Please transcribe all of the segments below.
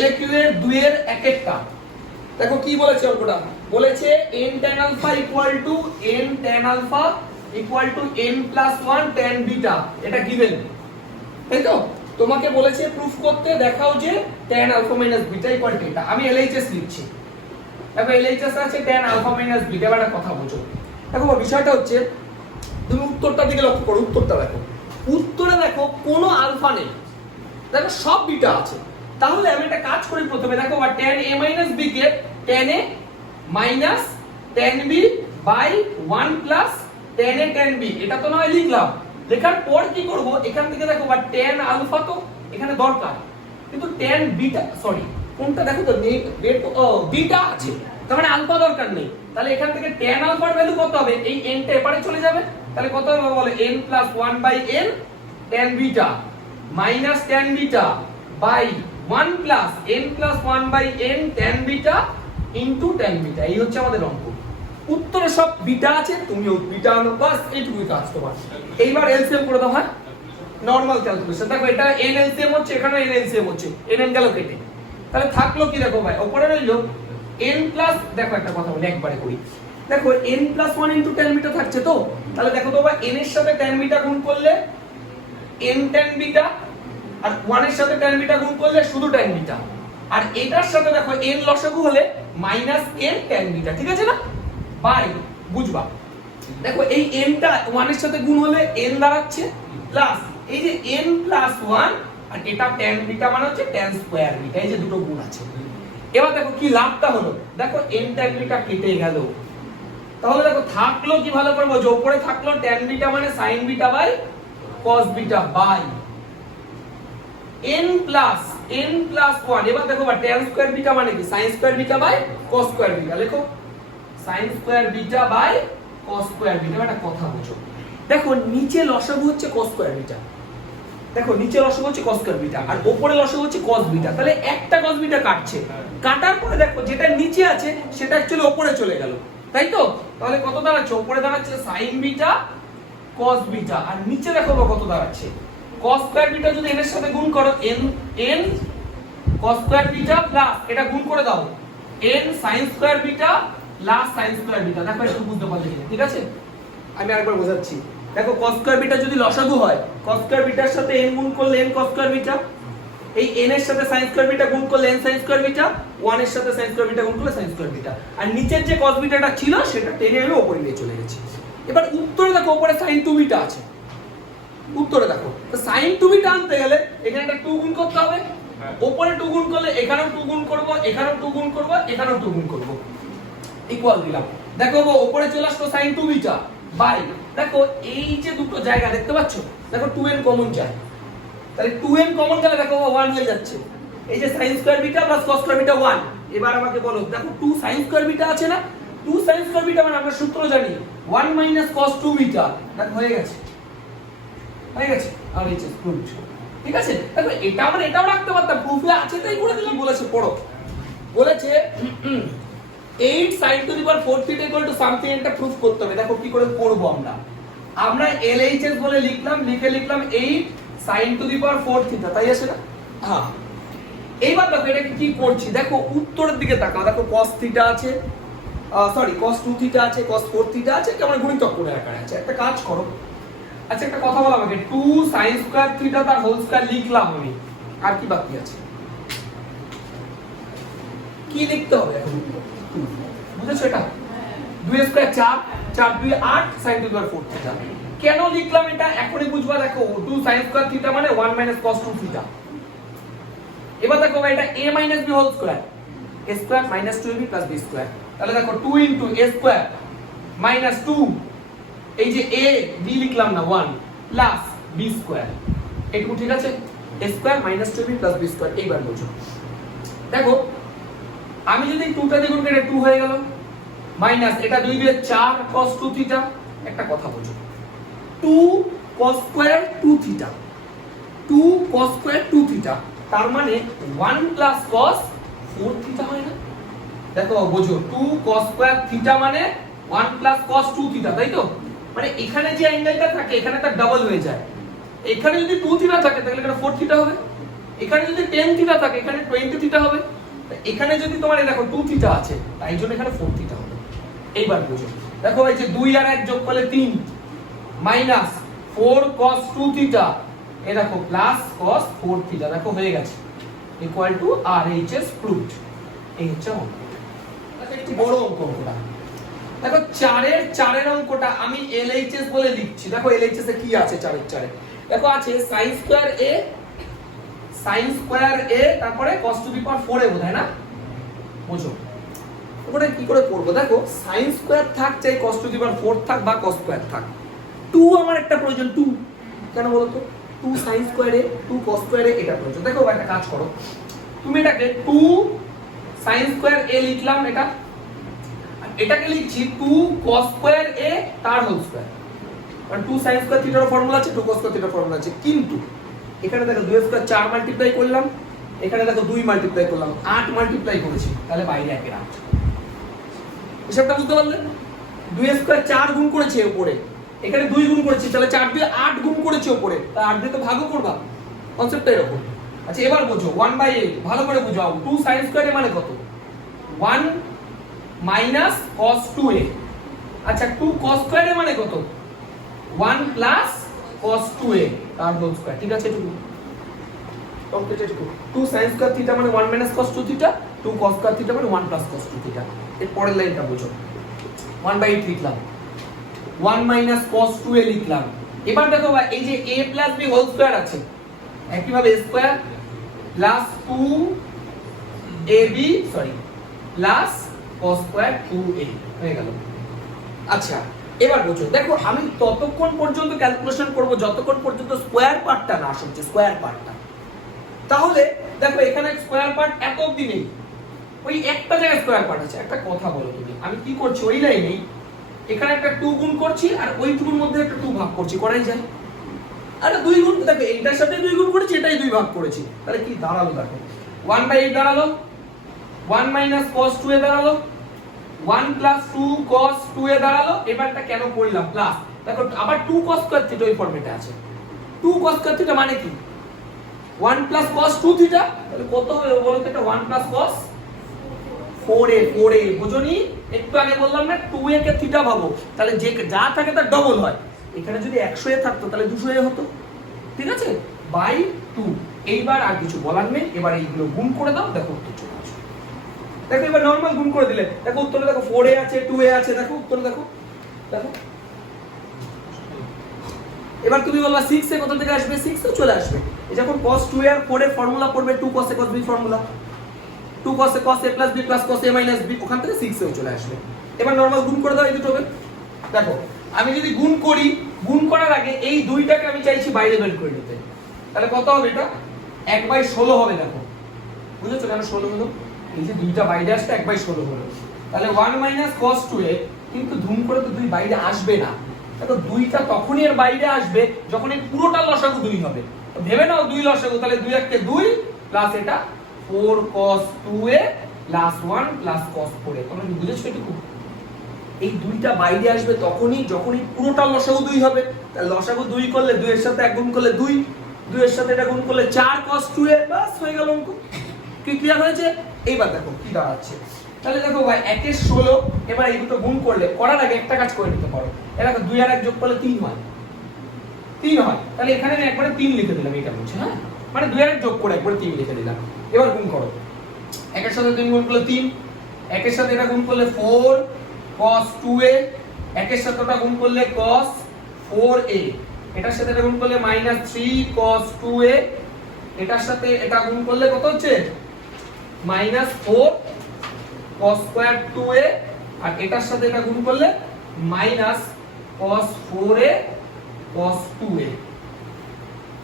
LAQ এর 2 এর এক একটা। দেখো কি বলেছে অঙ্কটা, বলেছে n tan alpha equal to n plus 1 tan beta, এটা given, তাই তো? তোমাকে বলেছে প্রুফ করতে, দেখাও যে tan alpha minus beta equal to এটা। আমি LHS লিখছি, দেখো LHS আছে tan alpha minus beta। এবার একটা কথা বুঝো, দেখো বিষয়টা হচ্ছে তুমি উত্তরটার দিকে লক্ষ্য করো, উত্তরটা দেখো, উত্তরে দেখো কোনো আলফা নেই, দেখো সব বিটা আছে। তাহলে আমি একটা কাজ করি, প্রথমে দেখো tan a minus b K tan a minus tan b by 1 plus tan a tan b, এটা তো নয় লিখলাম। লেখার পর কি করব, এখান থেকে দেখো tan আলফা তো এখানে দরকার, কিন্তু tan বিটা, সরি কোনটা দেখো তো বিটা আছে, তার মানে আলফা দরকার নেই। তাহলে এখান থেকে tan আলফার ভ্যালু কত হবে, এই n টা এপারে চলে যাবে, তাহলে কত হবে বলে n plus 1 by n tan beta minus tan beta by 1 plus n plus 1 by n tan beta into tan beta। এই হচ্ছে আমাদের অঙ্ক। উত্তরে সব বিটা আছে, তুমিও বিটা আনো, বাস এইটুকুই কাজ তোমার। এইবার এলসিএম করে দাও, হ্যাঁ নরমাল ক্যালকুলেশন। দেখো এটা n এলসিএম হচ্ছে, এখানে n এলসিএম হচ্ছে, n গেল কেটে, তাহলে থাকলো কি দেখো ভাই, উপরে রইলো n প্লাস, দেখো একটা কথা বলি একবারে করি, দেখো n plus 1 into tan beta থাকছে তো, তাহলে দেখো তো ভাই n এর সাথে tan beta গুণ করলে n tan beta, আর 1 এর সাথে tan beta গুণ করলে শুধু tan beta, আর এটার সাথে দেখো n লসাগু হলে মাইনাস n tan beta, ঠিক আছে না? বাই, বুঝবা, দেখো এই n টা 1 এর সাথে গুণ হলে n দাঁড়াচ্ছে প্লাস এই যে n plus 1, আর এটা tan beta মানে হচ্ছে tan স্কয়ার beta, এই যে দুটো গুণ আছে। এবার দেখো কি লাভটা হলো, দেখো n tan beta কেটে গেল, তাহলে দেখো থাকলো কি, ভালো করে বোঝো, উপরে থাকলো tan beta মানে sin beta by cos beta by n plus 1। এবার দেখো tan স্কয়ার beta মানে কি, sin square beta by cos square beta, লেখো sin square beta by cos square beta। একটা কথা বুঝো, দেখো নিচে লসাগু হচ্ছে cos স্কয়ার beta, দেখো নিচে লসাগু হচ্ছে cos স্কয়ার beta আর উপরে লসাগু হচ্ছে cos beta, তাহলে একটা cos beta কাটছে, কাটার পরে দেখো যেটা নিচে আছে সেটা অ্যাকচুয়ালি উপরে চলে গেল, তাই তো? তাহলে কত দাঁড়াচ্ছে, উপরে দাঁড়াচ্ছে sin beta cos beta, আর নিচে দেখো কত দাঁড়াচ্ছে cos স্কয়ার beta। যদি n এর সাথে গুণ করো n cos square beta plus এটা গুণ করে দাও n sin square beta plus sin square beta। দেখো একটু বুঝতে পারলে, ঠিক আছে? আমি আরেকবার বোঝাচ্ছি, দেখো cos স্কয়ার beta যদি লসাগু হয়, cos স্কয়ার beta এর সাথে n গুণ করলে n cos স্কয়ার beta, এই n এর সাথে sin স্কয়ার beta গুণ করলে n sin স্কয়ার beta, 1 এর সাথে sin স্কয়ার beta গুণ করলে sin স্কয়ার beta, আর নিচের যে cos beta টা ছিল সেটা টেনে এলো উপরে নিয়ে চলে গেছে। এবার উত্তরে দেখো উপরে sin 2 beta আছে, উত্তরে দেখো তো sin 2 beta আনতে গেলে এখানে একটা 2 গুণ করতে হবে, উপরে 2 গুণ করলে এখানেও 2 গুণ করব, এখানেও 2 গুণ করব, এখানেও 2 গুণ করব, ইকুয়াল দিলাম। দেখো উপরে চলে আসলো sin 2 beta বাই, দেখো এই যে দুটো জায়গা দেখতে পাচ্ছ, দেখো 2n কমন যায়, তাহলে 2n কমন গেলে দেখো 1 হয়ে যাচ্ছে, এই যে sin square beta plus cos square beta 1। এবার আমাকে বলো, দেখো 2 sin স্কয়ার beta আছে না, 2 sin স্কয়ার beta মানে আমরা সূত্র জানি 1 minus cos 2 beta, দেখো হয়ে গেছে, হয়ে গেছে, আর এই যে প্রুফ, ঠিক আছে? দেখো এটা আমরা এটাও রাখতে পারতাম, প্রুফে আছে তাই করে দিলাম। বলেছে পড়ো, বলেছে 8 sin to the power 4 theta equal to something, এটা প্রুফ করতে হবে। দেখো কি করে করব আমরা LHS বলে লিখলাম, লিখলাম 8 sin to the power 4 theta, তাই আছে না? হ্যাঁ, এইবার দেখো এটা কি করছি, দেখো উত্তরের দিকে তাকাও, দেখো cos theta আছে, সরি cos 2 theta আছে, cos 4 theta আছে, কেমন গুণিতক করে আকারে আছে। একটা কাজ করো, আচ্ছা একটা কথা বলো আমাকে, 2 sin স্কয়ার থিটা তার হোল স্কয়ার লিখলাম আমি, আর কি বাকি আছে, কি লিখতে হবে এখন, বুঝেছো? এটা 2 square 4, 4 2 8 sin to the power 4 theta. কেন লিখলাম এটা এখনই বুঝবা। দেখো 2 sin স্কয়ার থিটা মানে 1 minus cos 2 থিটা। এবার দেখো এটা a minus b whole square, a square minus 2ab plus b square, তাহলে দেখো 2 into a স্কয়ার minus 2, এই যে a b লিখলাম না 1 প্লাস b স্কয়ার, এটুকু ঠিক আছে, a square minus 2b plus b square. এইবার বুঝো, দেখো আমি যদি 2 টা দিয়ে গুণ করি 2 হয়ে গেল, মাইনাস এটা 2 দিয়ে 4 cos 2 থিটা। একটা কথা বুঝো, 2 cos square 2 theta, 2 cos square 2 theta, তার মানে 1 plus cos 4 থিটা হয় না? দেখো বুঝো, 2 cos স্কয়ার থিটা মানে 1 plus cos 2 থিটা, তাই তো? মানে এখানে যে অ্যাঙ্গেলটা থাকে এখানে তার ডাবল হয়ে যায়, এখানে যদি 2 থিটা থাকে তাহলে এটা 4 থিটা হবে, এখানে যদি 10 থিটা থাকে এখানে 20 থিটা হবে, এখানে যদি তোমার দেখো 2 থিটা আছে তাই জন্য এখানে 4 থিটা হবে। এইবার বুঝো, দেখো এই যে 2 আর 1 যোগ করলে 3 মাইনাস 4 cos 2 থিটা, এই দেখো প্লাস cos 4 থিটা, দেখো হয়ে গেছে ইকুয়াল টু RHS প্রুভড। এই হচ্ছে অঙ্ক। দেখো একটু বড় অঙ্ক ওটা। দেখো 4 এর অঙ্কটা আমি LHS বলে লিখছি। দেখো LHS এ কি আছে 4 এর 4 এ, দেখো আছে sin স্কয়ার a তারপরে cos টু দি পাওয়ার 4 এ বোঝায় না, বুঝো ওটা কি করে করব। দেখো sin স্কয়ার থাক চাই cos টু দি পাওয়ার 4 থাক বা cos স্কয়ার থাক, 2 আমার একটা প্রয়োজন, 2 কেন বলো তো, 2 sin square a 2 cos square a এটা প্রয়োজন। দেখো একটা কাজ করো, তুমি এটাকে 2 sin স্কয়ার a লিখলাম, এটাকে লিখছি 2 cos স্কয়ার a তার হোল স্কয়ার, কারণ 2 sin স্কয়ার থিটার ফর্মুলা আছে, 2 cos স্কয়ার থিটার ফর্মুলা আছে। কিন্তু এখানে দেখো 2 স্কয়ার 4 মাল্টিপ্লাই করলাম, এখানে দেখো 2 মাল্টিপ্লাই করলাম, 8 মাল্টিপ্লাই করেছি, তাহলে বাইরে 1 এর 8। হিসাবটা বুঝতে পারলে? 2 স্কয়ার 4 গুণ করেছে উপরে, এখানে 2 গুণ করেছি, তাহলে 4 দিয়ে 8 গুণ করেছে উপরে, তাই 8 দিয়ে তো ভাগও করবা, কনসেপ্টটা এরকম। আচ্ছা এবার বুঝো 1/8, ভালো করে বুঝাও। 2 sin স্কয়ার এ মানে কত? 1 মাইনাস cos 2a। আচ্ছা 2 cos স্কয়ার এ মানে কত? 1 প্লাস cos 2a তার হোল স্কয়ার। ঠিক আছে এটুকু কমপ্লিট। এটুকু 2 sin স্কয়ার থিটা মানে 1 minus cos 2 theta, 2 cos square theta মানে 1 প্লাস cos 2 থিটা। এর পরের লাইনটা বুঝো, 1/8 লিখলাম, 1 মাইনাস cos 2a লিখলাম। এবার দেখো ভাই এই যে a plus b whole square আছে, একইভাবে a square plus 2ab plus cos square 2a হয়ে গেল। আচ্ছা এবার বুঝো, দেখো আমি ততক্ষণ পর্যন্ত ক্যালকুলেশন করব যতক্ষণ পর্যন্ত স্কয়ার পার্টটা না আসছে, স্কয়ার পার্টটা। তাহলে দেখো এখানে স্কয়ার পার্ট এত অবধি নেই, ওই একটা জায়গায় স্কয়ার পার্ট আছে। একটা কথা বলো তুমি, আমি কি করছি ওই লাইনেই এখানে একটা 2 গুণ করছি আর ওইটুকুর মধ্যে একটা 2 ভাগ করছি, করাই যায়। আরে 2 গুণ, দেখো এইটার সাথে 2 গুণ করেছি, এটাই 2 ভাগ করেছি, তাহলে কি দাঁড়ালো দেখো 1/8 দাঁড়ালো, 1 মাইনাস cos 2a দাঁড়ালো, 1 প্লাস 2 cos 2a দাঁড়ালো। এবারটা কেন করলাম প্লাস, দেখো আবার 2 cos স্কয়ার থিটা ওই ফরম্যাটে আছে। 2 cos স্কয়ার থিটা মানে কি 1 প্লাস cos 2 থিটা, তাহলে কত হবে বলো তো, এটা 1 প্লাস cos 4a বুঝোনি? একটু আগে বললাম না 2a কে থিটা ভাবো, তাহলে যে যা থাকে তার ডবল হয়। এখানে যদি 100 এ থাকতো তাহলে 200 এ হতো, ঠিক আছে, বাই 2। এইবার আর কিছু বলার নেই, এবার এইগুলো গুণ করে দাও, দেখো উত্তর চলে আসবে। দেখো এবার নরমাল গুণ করে দিলে দেখো উত্তরে দেখো 4a আছে 2a আছে, দেখো উত্তরে দেখো দেখো। এবার তুমি বলবা 6 এ কত থেকে আসবে, 6 এও চলে আসবে। এই যখন cos 2a আর 4 এর ফর্মুলা পড়বে 2 cos a cos b formula, 2 cos a cos a plus b plus cos a minus b, ওখান থেকে 6 এও চলে আসবে। এবার নরমাল গুণ করে দাও এই দুটোকে। দেখো আমি যদি গুণ করি, গুণ করার আগে এই দুইটাকে আমি চাইছি বাইরে বের করে নিতে, তাহলে কত হবে এটা 1/16 হবে। দেখো বুঝেছো কেন 16 হলো, এই যে দুইটা বাইরে আসছে 1/16 হলো, তাহলে 1 মাইনাস cos 2a, কিন্তু ধুম করে তো 2 বাইরে আসবে না। দেখো 2টা তখনই এর বাইরে আসবে যখন এই পুরোটা লসাগু 2 হবে। তো ভেবে নাও 2 লসাগু, তাহলে 2 1 কে 2 প্লাস এটা 4 cos 2a plus 1 plus cos 4a। তোমরা কি বুঝেছো এটুকু? এই 2টা বাইরে আসবে তখনই যখন এই পুরোটা লসাগু 2 হবে। তাহলে লসাগু 2 করলে 2 এর সাথে 1 গুণ করলে 2, 2 এর সাথে এটা গুণ করলে 4 cos 2a, বাস হয়ে গেল অঙ্ক। কি ক্লিয়ার হয়েছে? এইবার দেখো কি দাঁড়াচ্ছে, তাহলে দেখো ভাই 1 এর 16, এবার এই দুটো গুণ করলে, করার আগে একটা কাজ করে নিতে পারো, এর আগে 2 আর 1 যোগ করলে 3 হয়, 3 হয়, তাহলে এখানে আমি একবারে 3 লিখে দিলাম, এটা বুঝছো? হ্যাঁ, মানে 2 আর 1 যোগ করে একবারে 3 লিখে দিলাম। এবার গুণ করো, 1 এর সাথে 3 গুণ করলে 3, 1 এর সাথে এটা গুণ করলে 4 cos 2a, 1 এর সাথে ওটা গুণ করলে cos 4a, এটার সাথে এটা গুণ করলে -3 cos 2a, এটার সাথে এটা গুণ করলে কত হচ্ছে -4 cos স্কয়ার 2a, আর এটার সাথে এটা গুণ করলে cos 4a cos 2a।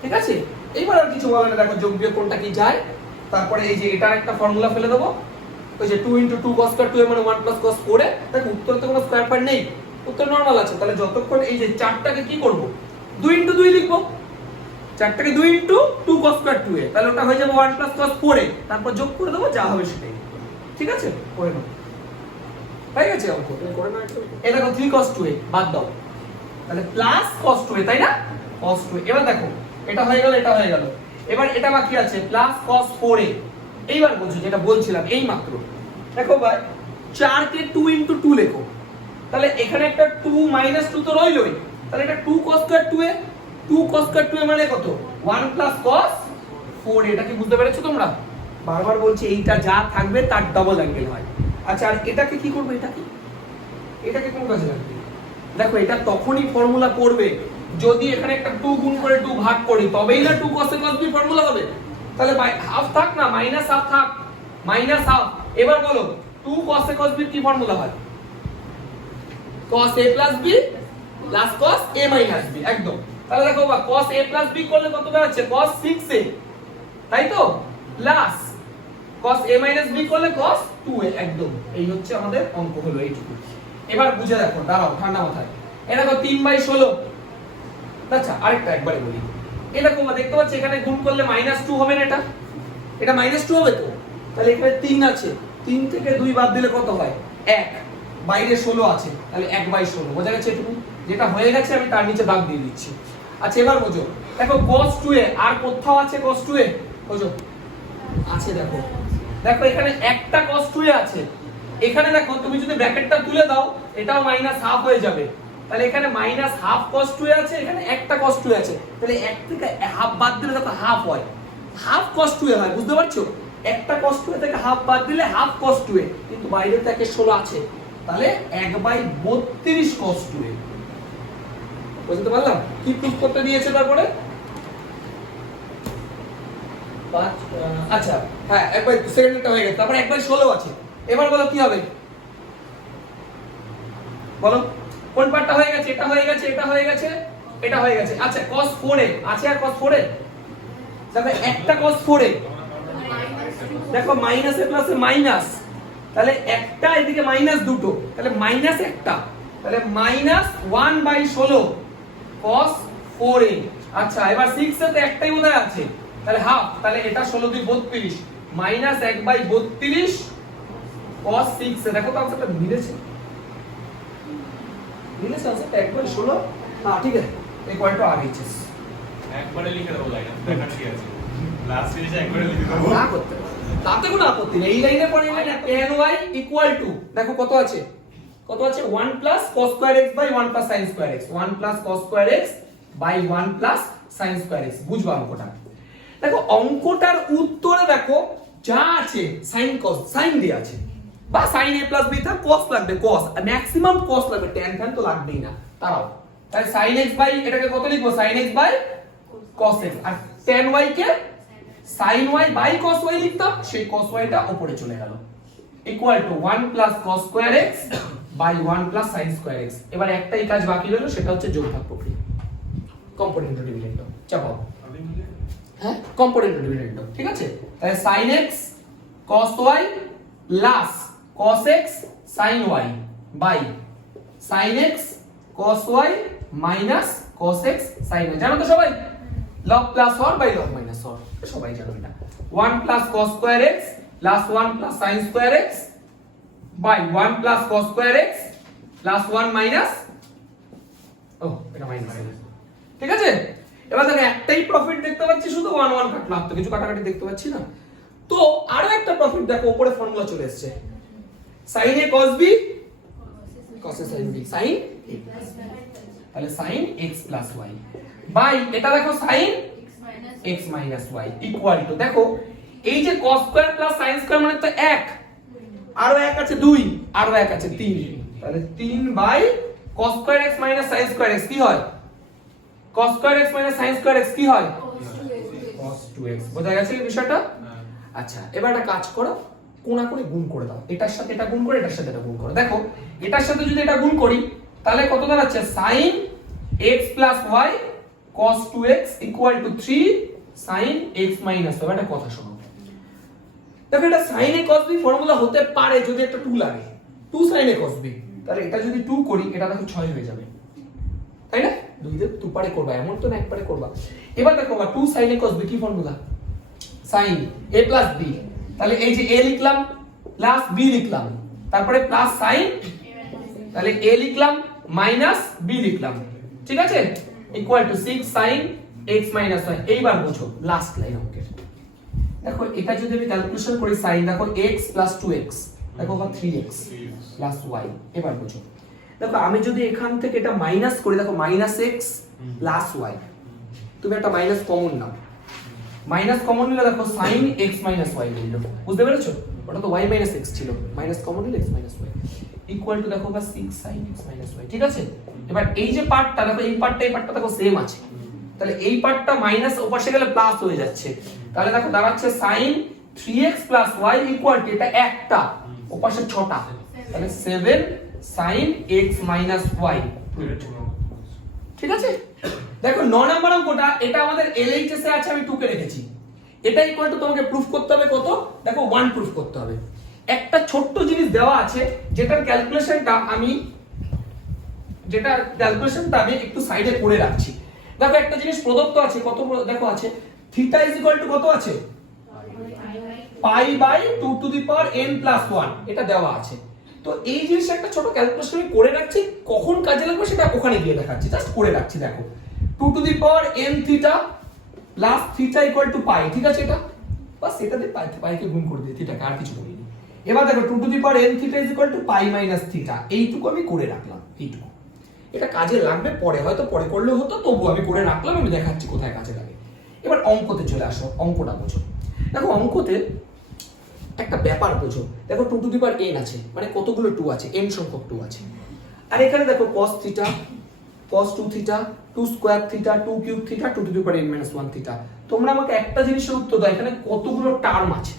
ঠিক আছে, এইবার আর কিছু বলার নেই, দেখো যোগ বিয়োগ কোনটা কি যায়। তারপরে এই যে এটার একটা ফর্মুলা ফেলে দেবো, ওই যে 2 * 2 cos স্কয়ার 2a মানে 1 + cos 4a। দেখো উত্তরে তো কোনো স্কয়ার পার্ট নেই, উত্তর নরমাল আছে। তাহলে যতক্ষণ এই যে 4টাকে কি করব, 2 * 2 লিখব, 4টাকে 2 * 2 cos স্কয়ার 2a, তাহলে ওটা হয়ে যাবে 1 + cos 4a, তারপর যোগ করে দেবো, যা হবে সেটাই। ঠিক আছে, করে নাও, হয়ে গেছে অঙ্ক। করে নাও একটু, এই দেখো 3 cos 2a বাদ দাও, তাহলে প্লাস cos 2a, তাই না, cos 2a। এবার দেখো এটা হয়ে গেল, এটা হয়ে গেল। এবার এটা বাকি আছে প্লাস cos 4a। এইবার বুঝো যেটা বলছিলাম এই মাত্র, দেখো ভাই 4 কে 2 into 2 লেখো, তাহলে এখানে একটা 2 minus 2 তো রইলই, তাহলে এটা 2 cos square 2a, 2 cos square 2a মানে কত 1 plus cos 4a। এটা কি বুঝতে পেরেছো তোমরা? বারবার বলছি এইটা যা থাকবে তার ডাবল অ্যাঙ্গেল হয়। আচ্ছা আর এটাকে কি করবে, এটাকে কোন কাজে লাগবে? দেখো এটা তখনই ফর্মুলা পড়বে যদি এখানে একটা 2 গুণ করে 2 ভাগ করি, তবেই না 2 cos a cos b formula হবে। তাহলে হাফ থাক না, মাইনাস হাফ থাক, মাইনাস হাফ। এবার বলো 2 cos a cos b কি ফর্মুলা হয়? cos a plus b plus cos a minus b, একদম। তাহলে দেখো বাবা cos a plus b করলে কত দাঁড়াচ্ছে cos 6a, তাই তো, plus cos a minus b করলে cos 2a, একদম। এই হচ্ছে আমাদের অঙ্ক হলো এইটুকু। এবার বুঝে দেখো, দাঁড়াও ঠান্ডা মাথায়। এটা দেখো 3/16। আচ্ছা আরেকটা একবারে বলি, এটা তোমরা দেখতে পাচ্ছ এখানে গুণ করলে -2 হবে না, এটা -2 হবে তো। তাহলে এখানে 3 আছে, 3 থেকে 2 বাদ দিলে কত হয় 1, বাইরে 16 আছে, তাহলে 1/16। বোঝা গেছে এটুকু? যেটা হয়ে গেছে আমি তার নিচে দাগ দিয়ে দিচ্ছি। আচ্ছা এবার বোঝো, দেখো cos 2a আর কোথাও আছে cos 2a? বোঝো আছে, দেখো দেখো এখানে একটা cos 2a আছে, এখানে দেখো তুমি যদি ব্র্যাকেটটা তুলে দাও এটাও -1/2 হয়ে যাবে। তাহলে এখানে -1/2 cos 2a আছে, এখানে একটা cos 2a আছে, তাহলে এক থেকে হাফ বাদ দিলে দেখো হাফ হয়, হাফ cos 2a হয়। বুঝতে পারছো? একটা cos 2a থেকে হাফ বাদ দিলে হাফ cos 2a, কিন্তু বাইরে তো 16 আছে, তাহলে 1/32 cos 2a। বুঝতে পারলাম কি প্রুফ করতে দিয়েছে তারপরে? আচ্ছা হ্যাঁ, একবার সেকেন্ডটা হয়ে গেছে, তারপর 1/16 আছে। এবার বলো কি হবে, বলো কোন পার্টটা হয়ে গেছে? এটা হয়ে গেছে, এটা হয়ে গেছে, এটা হয়ে গেছে। আচ্ছা cos 4a আছে আর cos 4a, দেখো একটা cos 4a, দেখো মাইনাস এ প্লাসে মাইনাস, তাহলে একটা এদিকে মাইনাস দুটো, তাহলে মাইনাস একটা, তাহলে -1/16 cos 4a। আচ্ছা এবার 6 এ তো একটাই বোধহয় আছে, তাহলে হাফ, তাহলে এটা 16 2 32 -1/32 cos 6 এ। দেখো তো আনসারটা মিলেছে, আনসারটা 1/16। হ্যাঁ ঠিক আছে, এই পয়েন্টটা আগে শেষ, একবারে লিখে দেবো লাইন, ব্র্যাকেট ঠিক আছে, লাস্ট ফিনিশে একবারে লিখে দেবো, না করতে তাতে কোনো আপত্তি নেই। এই লাইনে পড়ে গেলে tan y ইকুয়াল টু, দেখো কত আছে, 1 plus cos square x by 1 plus sin square x, 1 plus cos square x by 1 plus sin square x। বুঝবা অঙ্কটা? দেখো অঙ্কটার উত্তরে দেখো যা আছে sin cos, sin দিয়ে আছে, বা sin a plus b তা cos লাগবে, cos ম্যাক্সিমাম cos লাগবে, tan tan তো লাগবেই না। তারাও তাহলে sin x by এটাকে কত লিখবো, sin x by cos x, R tan y K sin y by cos y লিখতাম, সেই cos y টা উপরে চলে গেল, equal to 1 plus cos square x by 1 plus sin square x। এবার একটাই কাজ বাকি রইল, সেটা হচ্ছে যোগফল প্রক্রিয়া, কম্পোনেন্ট ডিভিডেন্ড। চাপাও, হ্যাঁ কম্পোনেন্ট ডিভিডেন্ড, ঠিক আছে? তাহলে sin x cos y plus cos x sin y by sin x cos y minus cos x sin y। জানো তো সবাই log plus Har by log minus হর, সবাই জানো এটা। 1 plus cos square x plus 1 plus sin square x by 1 plus cos square x plus 1 minus, এটা minus, ঠিক আছে? এবার দেখো একটাই প্রফিট দেখতে পাচ্ছি, শুধু 1 1 কাটলাম, তো কিছু কাটাকাটি দেখতে পাচ্ছি না। তো আরো একটা প্রফিট দেখো, উপরে ফর্মুলা চলে এসেছে, sin a cos b cos a sin b sin a, তাহলে sin x plus y by এটা দেখো sin x minus y equal to, দেখো এই যে cos square plus sin square মানে তো 1, আরো 1 আছে 2, আরো 1 আছে 3, তাহলে 3 by cos square x minus sin square x কি হয়, cos square x minus sin square x কি হয়, cos 2x। বোঝা গেছে এই বিষয়টা? আচ্ছা এবার একটা কাজ করো, কোনা করে গুণ করে দাও, এটার সাথে এটা গুণ করে, এটার সাথে এটা গুণ করো। দেখো এটার সাথে যদি এটা গুণ করি তাহলে কত দাঁড়াচ্ছে, sin x plus y cos 2x equal to 3 sin x minus y। একটা কথা শোনো, দেখো এটা sin a cos b formula হতে পারে যদি একটা 2 লাগে, 2 sin a cos b, তাহলে এটা যদি 2 করি এটা দেখো 6 হয়ে যাবে, তাই না? দুই দিয়ে 2 পারে করবা, এমন তো না একবারে করবা। এবার দেখো 2 sin a cos b কি formula, sin a plus b, তাহলে এই যে a লিখলাম প্লাস b লিখলাম, তারপরে প্লাস sin, তাহলে a লিখলাম মাইনাস b লিখলাম, ঠিক আছে? Equal to 6 sin x minus y। এইবার বোঝো লাস্ট লাইন অঙ্কের। দেখো এটা যদি আমি ক্যালকুলেশন করি sin, দেখো x প্লাস 2x, দেখো 3x প্লাস y। এবার বোঝো, দেখো আমি যদি এখান থেকে এটা মাইনাস করি, দেখো মাইনাস x প্লাস y, তুমি একটা মাইনাস কমন নাও, মাইনাস কমন নিলে দেখো sin x মাইনাস y বললো, বুঝতে পেরেছো? ওটা তো y মাইনাস x ছিল, মাইনাস কমন নিলে x minus y equal to দেখো বা 6 sin x মাইনাস y। ঠিক আছে, এবার এই যে পার্টটা দেখো, এই পার্টটা দেখো সেম আছে, তাহলে এই পার্টটা মাইনাস ওপাশে গেলে প্লাস হয়ে যাচ্ছে, তাহলে দেখো দাঁড়াচ্ছে sin 3x plus y equal two, এটা একটা ওপাশে 6টা, তাহলে 7 sin x মাইনাস y। ঠিক আছে, দেখো 9 নাম্বার অঙ্কটা, এটা আমাদের LHS এ আছে, আমি 2 কে রেখেছি। এটা ইকুয়াল টু তোমাকে প্রুফ করতে হবে কত, দেখো 1 প্রুফ করতে হবে। একটা ছোট্ট জিনিস দেওয়া আছে যেটার ক্যালকুলেশনটা আমি একটু সাইডে করে রাখছি। দেখো একটা জিনিস প্রদত্ত আছে, কত দেখো আছে, থিটা ইজ ইকুয়াল টু কত আছে, pi by 2 to the power n plus 1, এটা দেওয়া আছে। তো এই জিনিসটা একটা ছোট ক্যালকুলেশন আমি করে রাখছি, কখন কাজে লাগবে সেটা ওখানে গিয়ে দেখাচ্ছি, জাস্ট করে রাখছি। দেখো 2 to the power n theta plus theta equal to pi, ঠিক আছে, এটা বাস, এটা দিয়ে পাইকে গুণ করে দিই থিটাকে, আর কিছু করিনি। এবার দেখো 2 to the power n theta is equal to pi minus theta, এইটুকু আমি করে রাখলাম, এইটুকু। এটা কাজে লাগবে পরে, হয়তো পরে করলে হতো, তবু আমি করে রাখলাম, আমি দেখাচ্ছি কোথায় কাজে লাগে। এবার অঙ্কতে চলে আসো, অঙ্কটা বোঝো। দেখো অঙ্কতে একটা ব্যাপার বোঝো, দেখো 2 টু দি পাওয়ার n আছে, মানে কতগুলো 2 আছে, n সংখ্যক 2 আছে। আর এখানে দেখো cos theta, cos 2 theta, 2 square theta, 2 cube theta, 2 to the power n minus 1 theta. তোমরা আমাকে একটা জিনিসের উত্তর দাও, এখানে কতগুলো টার্ম আছে?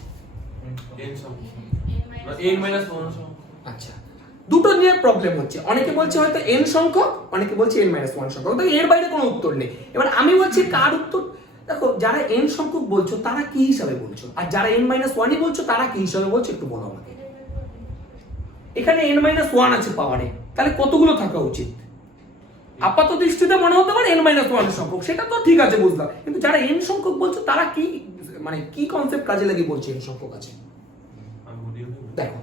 n minus 1। আচ্ছা, দুটো নিয়ে প্রবলেম হচ্ছে, অনেকে বলছে হয়তো n সংখ্যক, অনেকে বলছে n মাইনাস 1 সংখ্যক, তো এর বাইরে কোনো উত্তর নেই। এবার আমি বলছি কার উত্তর? দেখো যারা n সংখ্যক বলছো তারা কি হিসাবে বলছো, আর যারা n মাইনাস 1ই বলছো তারা কি হিসাবে বলছো, একটু বলো আমাকে। এখানে n মাইনাস 1 আছে পাওয়ারে, তাহলে কতগুলো থাকা উচিত? আপাত দৃষ্টিতে মনে হতে পারে n মাইনাস 1 সংখ্যক, সেটা তো ঠিক আছে, বুঝলাম, কিন্তু যারা n সংখ্যক বলছো তারা কি, মানে কি কনসেপ্ট কাজে লাগিয়ে বলছে n সংখ্যক আছে? দেখো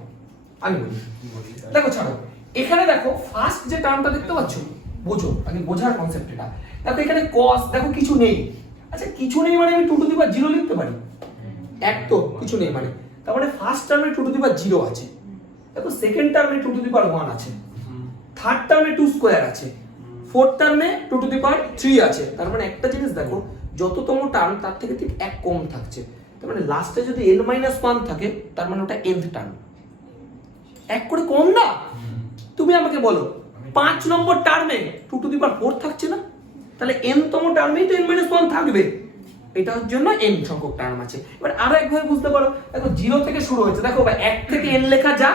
আমি বলি, দেখো ছাড়ো, এখানে দেখো ফার্স্ট যে টার্মটা দেখতে পাচ্ছ, বোঝো, আগে বোঝার কনসেপ্ট এটা। দেখো এখানে cos, দেখো কিছু নেই, আচ্ছা কিছু নেই মানে আমি 2 টু দি পাওয়ার 0 লিখতে পারি, এক তো কিছু নেই মানে, তার মানে ফার্স্ট টার্মে 2 টু দি পাওয়ার 0 আছে, দেখো সেকেন্ড টার্মে 2 টু দি পাওয়ার 1 আছে, থার্ড টার্মে 2 স্কয়ার আছে, ফোর্থ টার্মে 2 টু দি পাওয়ার 3 আছে। তার মানে একটা জিনিস দেখো, যততম টার্ম তার থেকে ঠিক এক কম থাকছে, তার মানে লাস্টে যদি n মাইনাস 1 থাকে, তার মানে ওটা nth টার্ম, এক করে কম না? তুমি আমাকে বলো 5 নম্বর টার্মে 2 টু দি পাওয়ার 4 থাকছে না, তাহলে n তম টার্মেই তো n মাইনাস 1 থাকবে, এটার জন্য n সংখ্যক টার্ম আছে। এবার আরো একভাবে বুঝতে পারো, দেখো 0 থেকে শুরু হয়েছে, দেখো 1 থেকে n লেখা যা,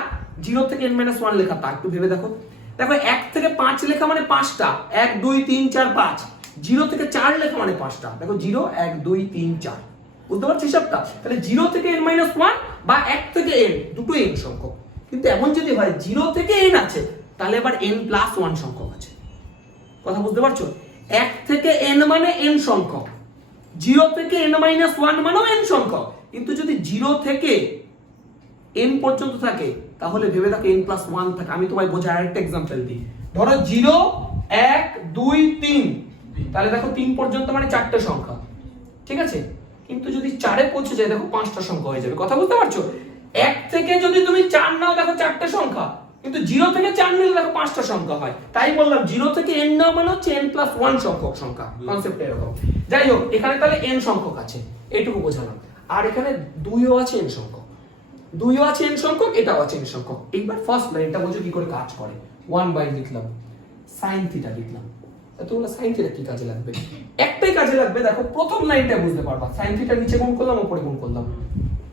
0 থেকে n মাইনাস 1 লেখা তা, একটু ভেবে দেখো। দেখো 1 থেকে 5 লেখা মানে 5টা, 1 2 3 4 5, 0 থেকে 4 লেখা মানে 5টা, দেখো 0 1 2 3 4, বুঝতে পারছো হিসাবটা? তাহলে 0 থেকে n মাইনাস 1 বা 1 থেকে n, দুটো n সংখ্যক। কিন্তু এমন যদি হয় 0 থেকে n আছে, তাহলে আবার n প্লাস 1 সংখ্যক আছে, কথা বুঝতে পারছো? 1 থেকে n মানে n সংখ্যক, 0 থেকে n মাইনাস 1 মানেও n সংখ্যক, কিন্তু যদি 0 থেকে n পর্যন্ত থাকে, তাহলে ভেবে দেখো n প্লাস 1 থাকে। আমি তোমায় বোঝার আরেকটা एग्जांपल দিই, ধরো 0 1 2 3, তাহলে দেখো 3 পর্যন্ত মানে 4টে সংখ্যা, ঠিক আছে, কিন্তু যদি 4 এ পৌঁছে যায়, দেখো 5টা সংখ্যা হয়ে যাবে, কথা বুঝতে পারছো? 1 থেকে যদি তুমি 4 নাও, দেখো 4টে সংখ্যা, কিন্তু 0 থেকে 4 নিলে দেখো 5টা সংখ্যা হয়। তাই বললাম 0 থেকে n নাও মানে হচ্ছে n প্লাস 1 সংখ্যক সংখ্যা, কনসেপ্ট এরকম। যাই হোক, এখানে তাহলে n সংখ্যক আছে, এইটুকু বোঝালাম। আর এখানে 2ও আছে n সংখ্যক, 2ও আছে n সংখ্যক, এটাও আছে n সংখ্যক। এইবার ফার্স্ট লাইনটা বোঝো কি করে কাজ করে। 1 বাই লিখলাম, sin থিটা লিখলাম, এতগুলো sin থিটা কি কাজে লাগবে? একটাই কাজে লাগবে, দেখো প্রথম লাইনটা বুঝতে পারবা, sin থিটা নিচে গুণ করলাম, উপরে গুণ করলাম,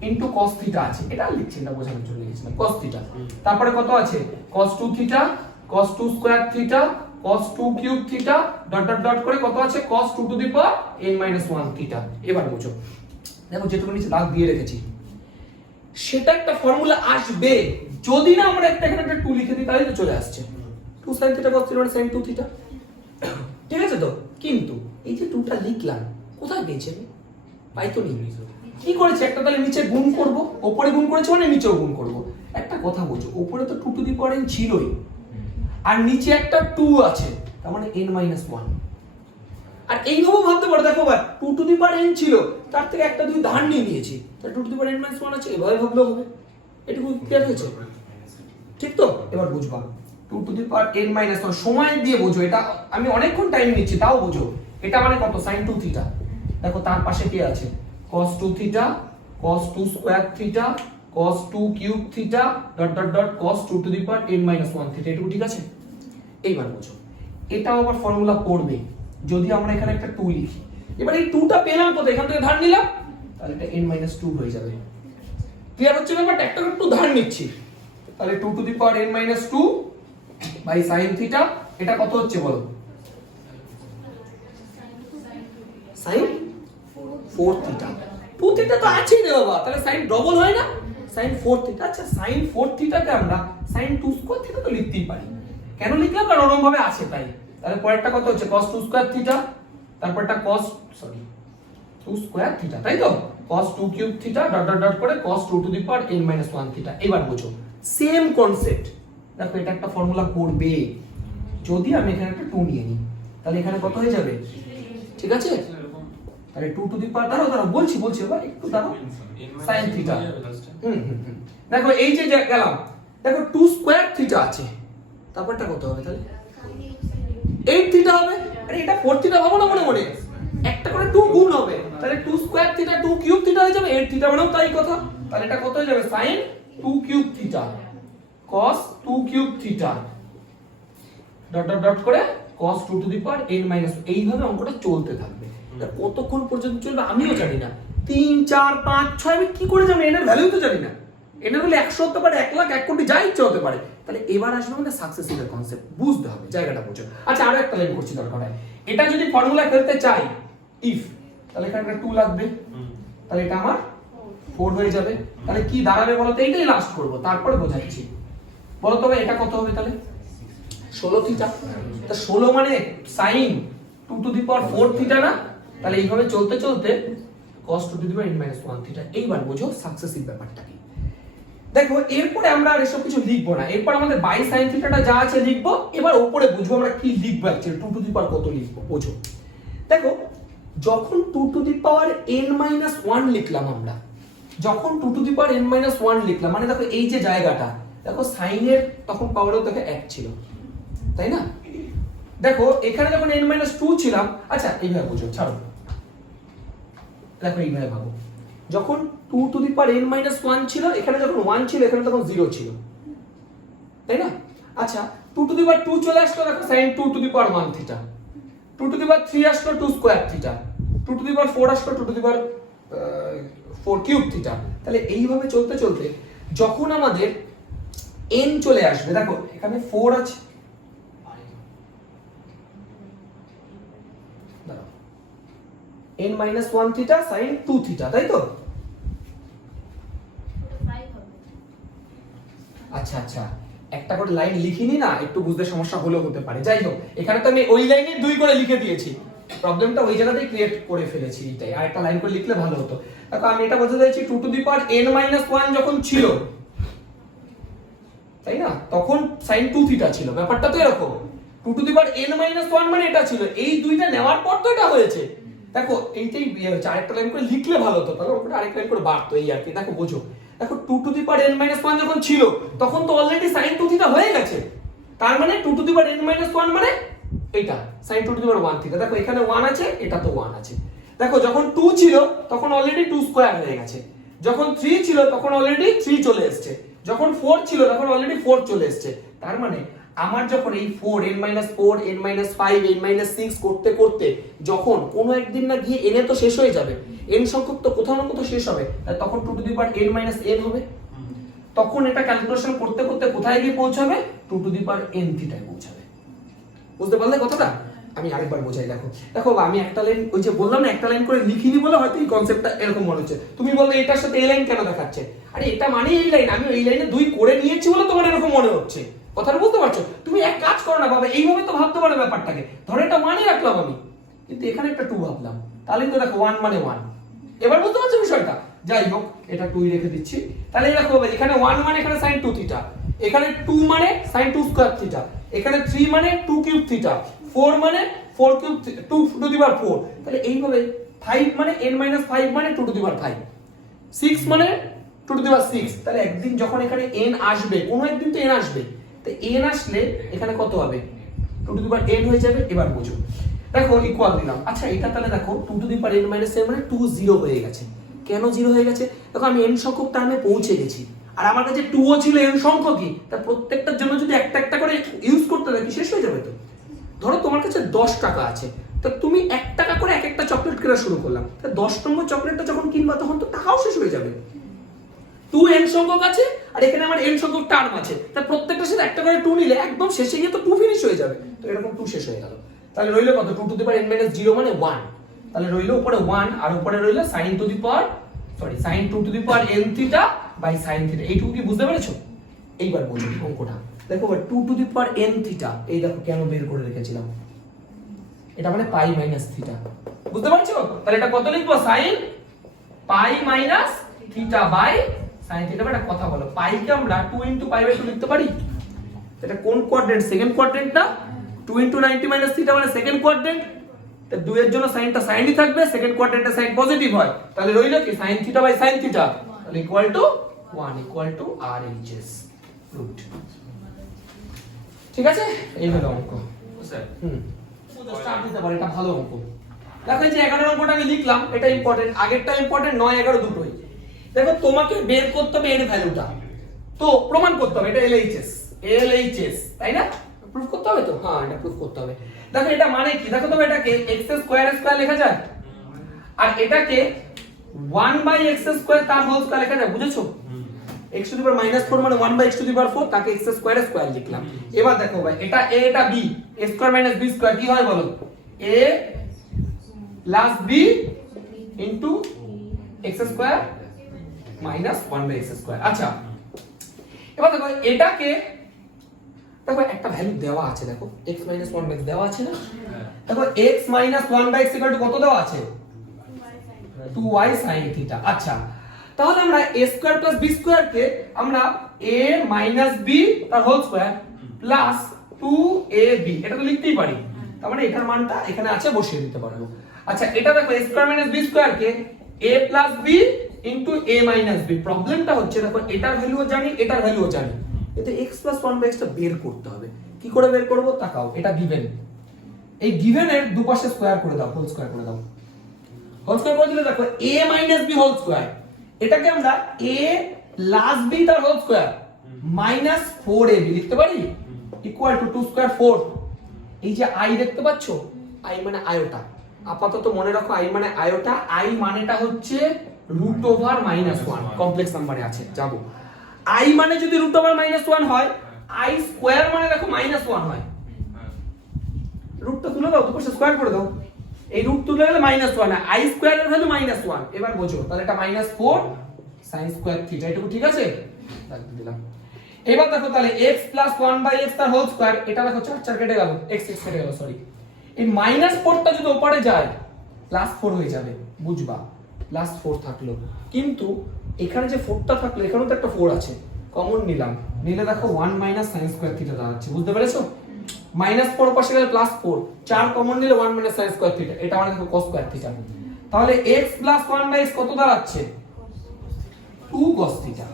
ইনটু cos থিটা আছে, এটা লিখছি না, বোঝানোর জন্য লিখেছিলাম cos থিটা। তারপরে কত আছে? cos 2 theta, cos 2 square theta, cos 2 cube theta, dot dot dot করে কত আছে? cos 2 to the power n minus 1 theta. এবার বুঝো, দেখো যেটুকু নিচে দাগ দিয়ে রেখেছি, সেটা একটা ফর্মুলা আসবে, যদি না আমরা এখানে একটা 2 লিখে দিই, তাহলে তো চলে আসছে 2 sin theta cos theta sin 2 theta, ঠিক আছে তো? কিন্তু এই যে 2টা লিখলাম, কোথায় পেয়েছি? পাই তো নি, কি করেছে? একটা তাহলে নিচে গুণ করব, উপরে গুণ করেছে মানে নিচেও গুণ করব। একটা কথা বলছো, উপরে তো 2 টু দি পাওয়ার n ছিলই, আর নিচে একটা 2 আছে, তার মানে n - 1। আর এইভাবে ভাবতে পারো, দেখো ভাই 2 টু দি পাওয়ার n ছিল, তার থেকে একটা 2 ধার নিয়ে নিয়েছি, তাহলে 2 টু দি পাওয়ার n - 1 আছে, এভাবে ভাবলেও হবে। এটুকু ক্লিয়ার হয়েছে? ঠিক তো? এবার বুঝবা 2 টু দি পাওয়ার n - 1 সময় দিয়ে বোঝো, এটা আমি অনেকক্ষণ টাইম নিচ্ছি তাও বোঝো। এটা মানে কত? sin 2 theta. দেখো তার পাশে কি আছে? cos 2 theta, cos 2 square theta, cos 2 cube theta dot dot dot cos 2 to the power n - 1 theta. এটুকু ঠিক আছে? এইবার বোঝো, এটাও আবার ফর্মুলা পড়বে যদি আমরা এখানে একটা 2 লিখি। এবার এই 2টা পেলাম কোথায়? এখান থেকে ধার নিলাম, তাহলে এটা n - 2 হয়ে যাবে। ক্লিয়ার হচ্ছে ব্যাপারটা? একটা একটু ধার নিচ্ছি, তাহলে 2 to the power n - 2 by sin theta, এটা কত হচ্ছে বলো? sin 4 theta. 2 থিটা তো আছেই রে বাবা, তাহলে sin ডবল হয় না? sin 4 theta. আচ্ছা sin 4 থিটাকে আমরা sin 2 স্কয়ার থিটা তো লিখতেই পারি। কেন লিখলাম? কারণ ওরকম ভাবে আছে তাই। তাহলে পরেরটা কত হচ্ছে? cos 2 স্কয়ার থিটা, তারপরটা cos 2 স্কয়ার থিটা, তাই তো? cos 2 cube theta dot dot dot করে cos 2 to the power n - 1 theta. এবার বুঝো সেম কনসেপ্ট। দেখো এটা একটা ফর্মুলা পড়বে, যদি আমি এখানে একটা 2 নিয়ে নিই, তাহলে এখানে কত হয়ে যাবে? ঠিক আছে? তাহলে 2 টু দি পাওয়ার, দাঁড়াও বলছি বাবা, একটু দাঁড়াও, sin থিটা। দেখো এই যে গেলাম, দেখো 2 স্কয়ার থিটা আছে, তারপরটা কত হবে তাহলে? 8 থিটা হবে। আরে এটা 4 থিটা ভাবো না মনে মনে, একটা করে 2 গুণ হবে, তাহলে 2 স্কয়ার থিটা 2 কিউব থিটা হয়ে যাবে। 8 থিটা মানেও তাই কথা, তাহলে এটা কত হয়ে যাবে? sin 2 cube theta cos 2 cube theta dot dot dot করে cos 2 to the power n - এইভাবে অঙ্কটা চলতে থাকবে। কতক্ষণ পর্যন্ত চলবে আমিও জানি না, 3 4 5 6 আমি কি করে জানি? এর ভ্যালু তো জানি না। এর ভ্যালু 100 হতে পারে, 1 লাখ, 1 কোটি, যা ইচ্ছা হতে পারে। তাহলে এবার আসবে আমাদের সাকসেসিভের কনসেপ্ট, বুঝতে হবে, জায়গাটা বোঝো। আচ্ছা আরো একটা লাইন করছি দরকার হয়, এটা যদি ফর্মুলা ফেলতে চাই ইফ, তাহলে এখানে একটা 2 লাগবে, তাহলে এটা আমার 4 হয়ে যাবে। তাহলে কি দাঁড়াবে বলো তো? এইটাই লাস্ট করব, তারপরে বোঝাচ্ছি। বলো তবে এটা কত হবে তাহলে? 16 থিটা। তা 16 মানে sin 2 to the power 4 theta না? তাহলে এইভাবে চলতে চলতে cos 2 to the power n - 1 theta. এইবার বোঝো সাকসেসিভ ব্যাপারটা কি। দেখো এরপরে আমরা আর এসব কিছু লিখবো না, এরপর আমাদের বাই sin থিটাটা যা আছে লিখবো। এবার উপরে বুঝবো আমরা কি লিখবো, অ্যাকচুয়ালি 2 টু দি পাওয়ার কত লিখবো বোঝো। দেখো যখন 2 টু দি পাওয়ার n - 1 লিখলাম আমরা, যখন 2 টু দি পাওয়ার n - 1 লিখলাম, মানে দেখো এই যে জায়গাটা, দেখো sin এর তখন পাওয়ারও দেখো 1 ছিল, তাই না? দেখো এখানে যখন n - 2 ছিলাম, আচ্ছা এইভাবে বুঝো, ছাড়ো, দেখো এইভাবে ভাবো, যখন 2 টু দি পাওয়ার n - 1 ছিল, এখানে যখন 1 ছিল, এখানে তখন 0 ছিল, তাই না? আচ্ছা 2 টু দি পাওয়ার 2 চলে আসলো, দেখো sin 2 to the power 1 theta, 2 to the power 3 আসলো 2 square theta, 2 to the power 4 আসলো 2 to the power 4 cube theta. তাহলে এইভাবে চলতে চলতে যখন আমাদের n চলে আসবে, দেখো এখানে 4 আছে, n - 1 থিটা sin 2 থিটা, তাই তো? আচ্ছা আচ্ছা, একটা করে লাইন লিখিনি না, একটু বুঝতে সমস্যা হলেও হতে পারে। যাই হোক, এখানে তো আমি ওই লাইনে 2 করে লিখে দিয়েছি, প্রবলেমটা ওই জায়গাতেই ক্রিয়েট করে ফেলেছি। এটাই আর একটা লাইন করে লিখলে ভালো হতো। দেখো আমি এটা বলতে চাইছি 2 টু দি পাওয়ার n - 1 যখন ছিল, তাই না, তখন sin 2 থিটা ছিল। ব্যাপারটা তো এরকম, 2 টু দি পাওয়ার n - 1 মানে এটা ছিল, এই দুইটা নেওয়ার পর তো এটা হয়েছে। দেখো এইটাই আরেকটা লাইন করে লিখলে ভালো হতো, তাহলে ওটা আরেকটা লাইন করে বাড়তো, এই আর কি। দেখো বোঝো, দেখো 2 টু দি পাওয়ার n - 1 যখন ছিল, তখন তো অলরেডি sin 2 থিটা হয়ে গেছে, তার মানে 2 টু দি পাওয়ার n - 1 মানে এইটা sin 2 to the power 1 theta. দেখো এখানে 1 আছে, এটা তো 1 আছে। দেখো যখন 2 ছিল তখন অলরেডি 2 স্কয়ার হয়ে গেছে, যখন 3 ছিল তখন অলরেডি 3 চলে এসেছে, যখন 4 ছিল তখন অলরেডি 4 চলে এসেছে। তার মানে আমার যখন এই 4 n - 4 n - 5 n - 6 করতে করতে যখন কোনো একদিন না গিয়ে n এ তো শেষ হয়ে যাবে, n সংখ্যক তো কোথাও না কোথাও শেষ হবে, তখন 2 to the power n - n হবে। তখন এটা ক্যালকুলেশন করতে করতে কোথায় গিয়ে পৌঁছাবে? 2 টু দি পাওয়ার n থিটায় পৌঁছাবে। বুঝতে পারলে কথাটা? আমি আরেকবার বোঝাই। দেখো দেখো আমি একটা লাইন, ওই যে বললাম না একটা লাইন করে লিখিনি বলে হয়তো এই কনসেপ্টটা এরকম মনে হচ্ছে। তুমি বললে এটার সাথে এই লাইন কেন দেখাচ্ছে? আরে এটা মানে এই লাইন, আমি এই লাইনে 2 করে নিয়েছি বলে তোমার এরকম মনে হচ্ছে। কথাটা বুঝতে পারছো? তুমি এক কাজ করো না বাবা, এইভাবে তো ভাবতে পারো ব্যাপারটাকে। ধরো এটা 1ই রাখলাম আমি, কিন্তু এখানে একটা 2 ভাবলাম, তাহলে তো দেখো 1 মানে 1। এবার বুঝতে পারছো বিষয়টা? যাই হোক এটা 2ই রেখে দিচ্ছি। তাহলে দেখো এখানে 1 মানে এখানে sin 2 থিটা, এখানে 2 মানে sin 2 স্কয়ার থিটা, এখানে 3 মানে 2 কিউব থিটা, 4 মানে 4 কিউব 2 টু দি পাওয়ার 4, তাহলে এইভাবে 5 মানে n - 5 মানে 2 টু দি পাওয়ার 5, 6 মানে 2 টু দি পাওয়ার 6, তাহলে একদিন যখন এখানে n আসবে, কোনো একদিন তো n আসবে, তো n আসলে এখানে কত হবে, 2 টু দি পাওয়ার n হয়ে যাবে। এবার বুঝো, দেখো ইকুয়াল দিলাম। আচ্ছা এটা তাহলে দেখো 2 to the power n - n মানে 2 0 হয়ে গেছে। কেন 0 হয়ে গেছে? দেখো আমি n সংখ্যক টার্মে পৌঁছে গেছি, আর আমার কাছে 2 ও ছিল n সংখ্যকই, তা প্রত্যেকটার জন্য যদি একটা একটা করে ইউজ করতে থাকি শেষ হয়ে যাবে তো। ধরো তোমার কাছে 10 টাকা আছে, তা তুমি 1 টাকা করে এক একটা চকলেট কেনা শুরু করলাম, তা 10 নম্বর চকলেটটা যখন কিনবা তখন তো টাকাও শেষ হয়ে যাবে। 2 n সংখ্যক আছে আর এখানে আমার n সংখ্যক টার্ম আছে, তা প্রত্যেকটার সাথে একটা করে 2 নিলে একদম শেষে গিয়ে তো 2 ফিনিশ হয়ে যাবে। তো এরকম 2 শেষ হয়ে গেল, তাহলে রইলো কত, 2 টু দি পাওয়ার n - 0 মানে 1, তাহলে রইলো উপরে 1 আর উপরে রইলো sin 2 to the power n theta by sin theta. এইটুকু কি বুঝতে পেরেছো? এইবার বলি অঙ্কটা দেখো, 2 to the power n theta, এই দেখো কেন বের করে রেখেছিলাম, এটা মানে পাই মাইনাস থিটা, বুঝতে পারছো? তাহলে এটা কত লিখবো, sin pi minus theta by sin theta. একটা কথা বলো, পাই কে আমরা 2 * π/2 লিখতে পারি? এটা কোন কোয়াড্রেন্ট? সেকেন্ড কোয়াড্রেন্ট না? 2 * 90 - থিটা মানে সেকেন্ড কোয়াড্রেন্ট, তা 2 এর জন্য সাইনটা সাইনই থাকবে, সেকেন্ড কোয়াড্রেন্টে সাইন পজিটিভ হয়, তাহলে রইল কি sin theta by sin theta, তাহলে equal to 1 equal to RHS root. ঠিক আছে, এই হলো অঙ্ক স্যার। স্টার্ট দিতে পারে, এটা ভালো অঙ্ক। দেখো এই যে 11 অঙ্কটা আমি লিখলাম, এটা ইম্পর্টেন্ট, আগেরটা ইম্পর্টেন্ট, 9 11 দুটোই। দেখো তোমাকে বের করতে হবে এর ভ্যালুটা, তো প্রমাণ করতে হবে এটা LHS, তাই না? প্রুফ করতে হবে তো, হ্যাঁ এটা প্রুফ করতে হবে। দেখো এটা মানে কি, দেখো তো এটাকে x স্কয়ার লেখা যায়, আর এটাকে 1/x স্কয়ার তার হোল স্কয়ার লেখা যায়, বুঝেছো? x টু দি পাওয়ার -4 মানে 1/x টু দি পাওয়ার 4, তাকে x স্কয়ার লিখলাম। এবার দেখো ভাই, এটা a এটা b, a square minus b square কি হয় বলো, a plus b into x square minus 1/x square. আচ্ছা এবার দেখো এটাকে, দেখো একটা ভ্যালু দেওয়া আছে, দেখো x - 1/x দেওয়া আছে না, দেখো x - 1/x কত দেওয়া আছে, 2y sin থিটা। আচ্ছা তাহলে আমরা a square plus b square কে আমরা a মাইনাস b তার হোল স্কয়ার প্লাস 2ab এটা তো লিখতেই পারি, তার মানে এটার মানটা এখানে আছে বসিয়ে দিতে পারবো। আচ্ছা এটা দেখো a square minus b square K a plus b into a minus b। প্রবলেমটা হচ্ছে দেখো এটার ভ্যালুও জানি এটার ভ্যালুও জানি, কিন্তু x প্লাস 1/x টা বের করতে হবে। কি করে বের করব তাকাও, এটা গিভেন, এই গিভেনের দুপাশে স্কয়ার করে দাও, হোল স্কয়ার করে দাও। হোল স্কয়ার করে দিলে দেখো a minus b whole square, এটাকে আমরা a প্লাস b তার হোল স্কয়ার মাইনাস 4ab লিখতে পারি, ইকুয়াল টু 2 স্কয়ার 4। এই যে i দেখতে পাচ্ছো, i মানে আয়োটা, আপাতত মনে রাখো i মানে আয়োটা, i মানেটা হচ্ছে √(-1) কমপ্লেক্স নাম্বারে আছে, যাবো। i মানে যদি √(-1) হয়, i স্কয়ার মানে দেখো -1 হয়, রুটটা তুলে দাও, দুপাশে স্কয়ার করে দাও, এই রুট তুলে গেলে -1 হয়, i স্কয়ারের ভ্যালু -1। এবার বোঝো, তাহলে এটা -4 sin স্কয়ার থিটা, এটুকু ঠিক আছে, রাখতে দিলাম। এবার দেখো তাহলে x প্লাস 1/x তার হোল স্কয়ার, এটা দেখো 4 4 কেটে গেল, x কেটে গেল, সরি। এই -4টা যদি ওপারে যায় +4 হয়ে যাবে, বুঝবা, +4 থাকলো, কিন্তু এখানে যে 4টা থাকলো এখানেও তো একটা 4 আছে, কমন নিলাম, নিলে দেখো 1 - sin স্কয়ার থিটা দাঁড়াচ্ছে, বুঝতে পেরেছো? -4 পাশে গেলে +4, 4 কমন নিলে 1 - sin স্কয়ার থিটা, এটা মানে দেখো cos স্কয়ার থিটা। তাহলে x প্লাস 1/x কত দাঁড়াচ্ছে, 2 cos থিটা,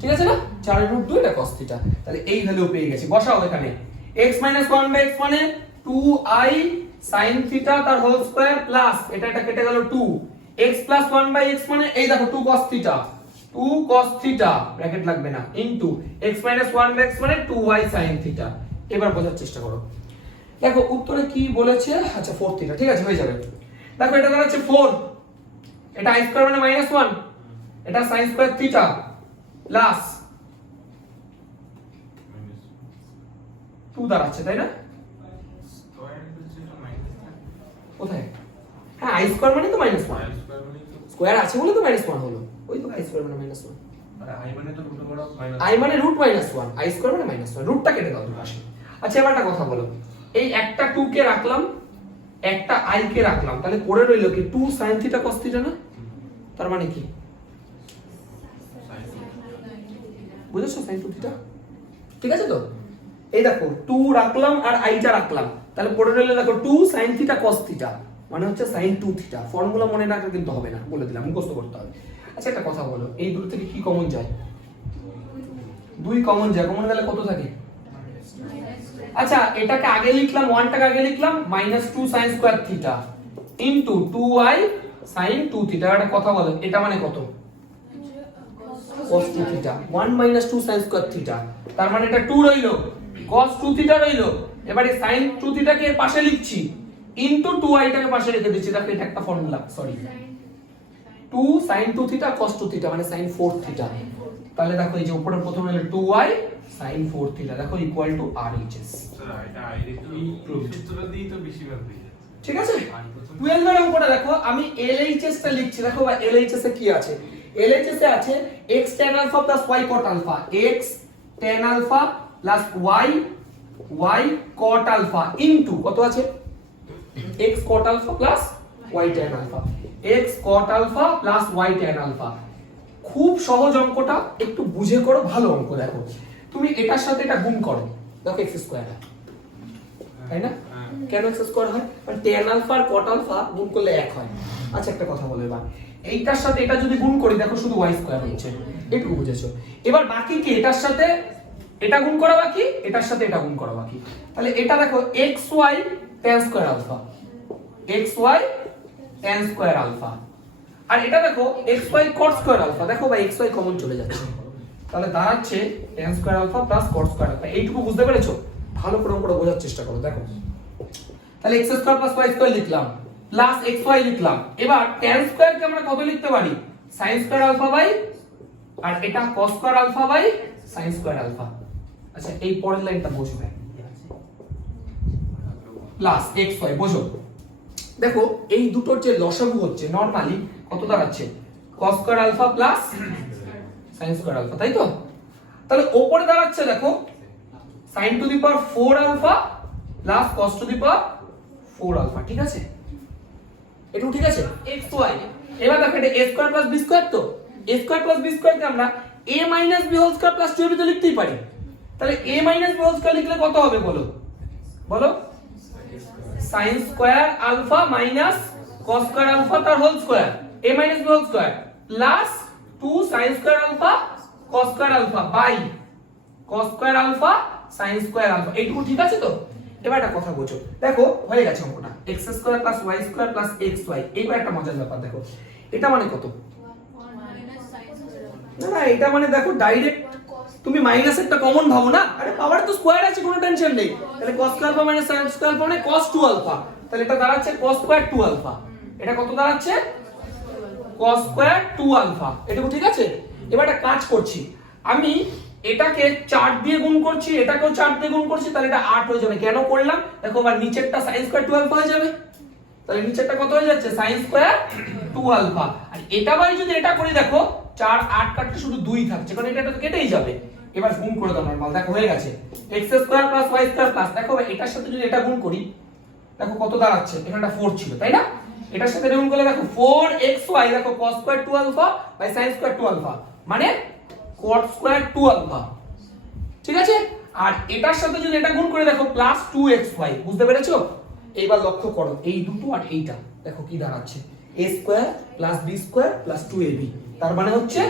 ঠিক আছে না? 4 এর রুট 2, এটা cos থিটা, তাহলে এই ভ্যালু পেয়ে গেছি। বসাও এখানে x - 1/x মানে 2i sin থিটা তার হোল স্কয়ার প্লাস এটা কেটে গেল 2, x প্লাস 1/x মানে এই দেখো 2 cos theta, 2 cos theta bracket লাগবে না, ইনটু x - 1/x মানে 2y sin থিটা। এবার বোঝার চেষ্টা করো, দেখো উত্তরে কি বলেছে, আচ্ছা 4 থিটা, ঠিক আছে হয়ে যাবে। দেখো এটা দাঁড়াচ্ছে 4, এটা i স্কয়ার মানে -1, এটা sin স্কয়ার থিটা প্লাস 2 দাঁড়াচ্ছে, তাই না? কোথায়? হ্যাঁ i স্কয়ার মানে তো -1, স্কয়ার আছে বলে তো -1 হলো, ওই তো i স্কয়ার মানে -1, আর i মানে তো i মানে √-1, i স্কয়ার মানে -1, রুটটা কেটে দাও দুপাশে। আচ্ছা এবার একটা কথা বলো, এই একটা 2 কে রাখলাম, একটা i কে রাখলাম, তাহলে পড়ে রইল কি 2 sin থিটা cos থিটা না? তার মানে কি বুঝেছো, sin 2 থিটা, ঠিক আছে তো? এই দেখো 2 রাখলাম আর i টা রাখলাম, তাহলে পড়ে রইলো দেখো 2 sin থিটা cos থিটা মানে হচ্ছে sin 2 থিটা। ফর্মুলা মনে রাখলে কিন্তু হবে না, বলে দিলাম, মুখস্থ করতে হবে। আচ্ছা একটা কথা বলো, এই দুটো থেকে কি কমন যায়? 2 কমন যায়, কমন গেলে কত থাকে? আচ্ছা এটাকে আগে লিখলাম, 1 টাকে আগে লিখলাম -2 sin square theta into 2y sin 2 theta. একটা কথা বলো, এটা মানে কত? cos 2 theta 1 2 sin square theta, তার মানে এটা 2 রইলো, cos 2 থিটা রইলো। এবারে sin 2 থিটাকে এর পাশে লিখছি ইনটু 2y টাকে পাশে রেখে দিচ্ছি। দেখো এটা একটা formula, sorry 2 sin 2 theta cos 2 theta মানে sin 4 থিটা। তাহলে দেখো এই যে উপরে প্রথম হলো 2y sin 4 থিটা, দেখো ইকুয়াল টু RHS। এটা আইডিয়া সূত্রটা দিই তো বেশি বার দিয়ে যাচ্ছে। ঠিক আছে, 12 এর অঙ্কটা দেখো, আমি LHS টা লিখছি। দেখো ভাই LHS এ কি আছে? LHS এ আছে x tan alpha plus y cot alpha, x tan alpha plus y cot alpha into কত আছে? x cot alpha plus y tan alpha, x cot alpha plus y tan alpha। খুব সহজ অঙ্কটা, একটু বুঝে করো, ভালো অঙ্ক। দেখো তুমি এটার সাথে এটা গুণ করো, দেখো x স্কয়ার হয়, তাই না? কেন x স্কয়ার হয়? কারণ tan আলফা আর cot আলফা গুণ করলে 1 হয়। আচ্ছা একটা কথা বলো, এবার এইটার সাথে এটা যদি গুণ করি দেখো শুধু y স্কয়ার হচ্ছে, এটুকু বুঝেছো। এবার বাকি কি? এটার সাথে এটা গুণ করা বাকি, এটার সাথে এটা গুণ করা বাকি। তাহলে এটা দেখো xy tan square alpha, xy tan square alpha, আর এটা দেখো xy cot স্কয়ার আলফা। দেখো ভাই xy কমন চলে যাচ্ছে, তাহলে দাঁড়াচ্ছে tan square alpha plus cot square alpha. এইটুকু বুঝতে পেরেছো? ভালো করে অঙ্কটা বোঝার চেষ্টা করো। দেখো তাহলে x square plus y square লিখলাম প্লাস xy লিখলাম। এবার tan স্কয়ার কে আমরা কত লিখতে পারি? sin স্কয়ার আলফা বাই, আর এটা cos square alpha by sin square alpha. আচ্ছা এই পরের লাইনটা বসবে প্লাস xy, বোঝো? দেখো এই দুটোর যে লসাগু হচ্ছে নরমালি কত দাঁড়াচ্ছে? cos square alpha plus sin square alpha, তাই তো? তাহলে উপরে দাঁড়াচ্ছে দেখো sin to the power 4 alpha plus cos to the power 4 alpha. ঠিক আছে, এটুকু ঠিক আছে? xy এবার দেখো এটা a square plus b square, তো a square plus b square কে আমরা a minus b whole square plus 2ab তো লিখতেই পারি। তাহলে a minus b whole square লিখলে কত হবে বলো? বলো sin square alpha minus cos square alpha তার whole square, a minus b whole square plus 2 sin square alpha cos square alpha by cos square alpha sin square alpha. এইটুকু ঠিক আছে তো? এবার একটা কথা বোঝো, দেখো হয়ে গেছে অঙ্কটা, x square plus y square plus xy। এইবার একটা মজার ব্যাপার, দেখো এটা মানে কত? না না, এটা মানে দেখো ডাইরেক্ট তুমি মাইনাসেরটা কমন ভাবো না, আরে পাওয়ার তো স্কয়ার আছে, কোনো টেনশন নেই। তাহলে cos square alpha minus sin square alpha মানে cos 2 আলফা। তাহলে এটা দাঁড়াচ্ছে cos স্কয়ার 2 আলফা। এটা কত দাঁড়াচ্ছে? cos square 2 alpha. এটুকু ঠিক আছে? এবার একটা কাজ করছি, আমি এটাকে 4 দিয়ে গুণ করছি, এটাকেও 4 দিয়ে গুণ করছি, তাহলে এটা 8 হয়ে যাবে। কেন করলাম? দেখো আবার নিচেরটা sin স্কয়ার 2 আলফা হয়ে যাবে, তাহলে নিচেরটা কত হয়ে যাচ্ছে? sin square 2 alpha. আর এটা বাই যদি এটা করি দেখো 4 8 কাটলে শুধু 2 থাকছে, কারণ এটা তো কেটেই যাবে। এবার গুণ করে দাও নরমাল, দেখো হয়ে গেছে x square plus y square plus, দেখো ভাই এটার সাথে যদি এটা গুণ করি দেখো কত দাঁড়াচ্ছে? এখানটা 4 ছিল, তাই না? এটার সাথে গুণ করলে দেখো 4xy, দেখো cos square 2 alpha by sin square 2 alpha মানে cot স্কয়ার 2 আলফা। ঠিক আছে? আর এটার সাথে যদি এটা গুণ করে দেখো প্লাস 2xy। বুঝতে পেরেছো? এইবার লক্ষ্য করো এই দুটো আর এইটা, দেখো কি দাঁড়াচ্ছে? a square plus b square plus 2ab, তার মানে হচ্ছে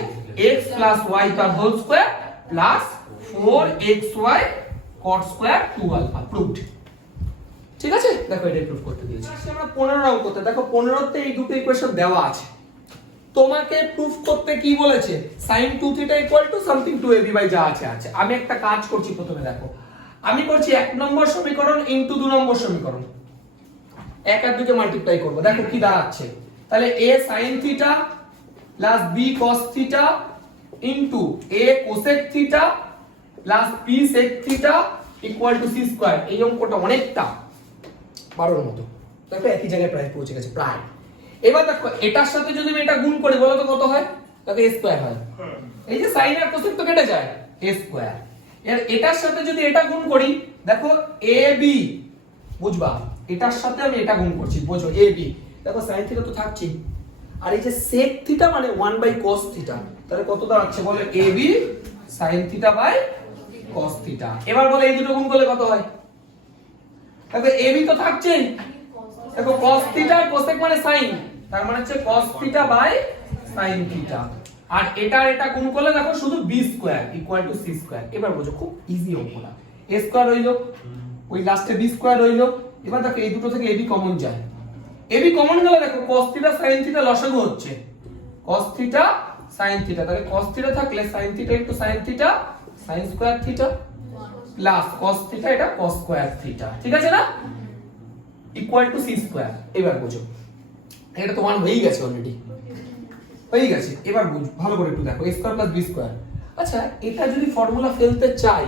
x প্লাস y তার whole square plus 4xy cot square 2 alpha. Proved. ঠিক আছে, দেখো এটা প্রুভ করতে দিয়েছি। আমরা 15 অঙ্কতে দেখো 15 তে এই দুটো ইকুয়েশন দেওয়া আছে, তোমাকে প্রুফ করতে কি বলেছে? sin 2 theta equal to something 2ab by যা আছে আছে। আমি একটা কাজ করছি, প্রথমে দেখো আমি করছি 1 নম্বর সমীকরণ ইনটু 2 নম্বর সমীকরণ, 1 আর 2 কে মাল্টিপ্লাই করব। দেখো কি দাঁড়াচ্ছে? তাহলে a sin theta plus b cos theta into a cosec theta plus b sec theta equal to c square. এই অঙ্কটা অনেকটা 12 এর মতো, দেখো একই জায়গায় প্রায় পৌঁছে গেছে প্রায়। এবার দেখো এটার সাথে যদি আমি এটা গুণ করি বলো তো কত হয়? দেখো a স্কয়ার হয়, এই যে sin আর cosec তো কেটে যায়, a স্কয়ার। এর এটার সাথে যদি এটা গুণ করি দেখো ab, বুঝবা এটার সাথে আমি এটা গুণ করছি, বুঝো ab, দেখো sin থিটা তো থাকছে, আর এই যে sec থিটা মানে 1 বাই cos থিটা, তাহলে কত দাঁড়াচ্ছে বলে? ab sin theta by cos theta. এবার বলে এই দুটো গুণ করলে কত হয়? তাহলে এবি তো থাকছেই, দেখো cos থিটা আর cosec মানে sin, তার মানে হচ্ছে cos theta by sin theta, আর এটা আর এটা গুণ করলে দেখো শুধু b square equal to c square. এবার বুঝো খুব ইজি অঙ্কটা, a স্কয়ার হইলো, ওই লাস্টে b স্কয়ার হইলো। এবার দেখো এই দুটো থেকে ab কমন যায়, ab কমন গেলে দেখো cos থিটা sin থিটা লসাগু হচ্ছে, cos থিটা sin থিটা, তাহলে cos থিটা থাকলে sin theta into sin theta sin square theta plus cos theta এটা cos স্কয়ার থিটা, ঠিক আছে না, ইকুয়াল টু c স্কয়ার। এবার বুঝো এটা তো 1 হয়েই গেছে অলরেডি, হয়ে গেছে। এবার বুঝ ভালো করে একটু দেখো a square plus b square. আচ্ছা এটা যদি ফর্মুলা ফেলতে চাই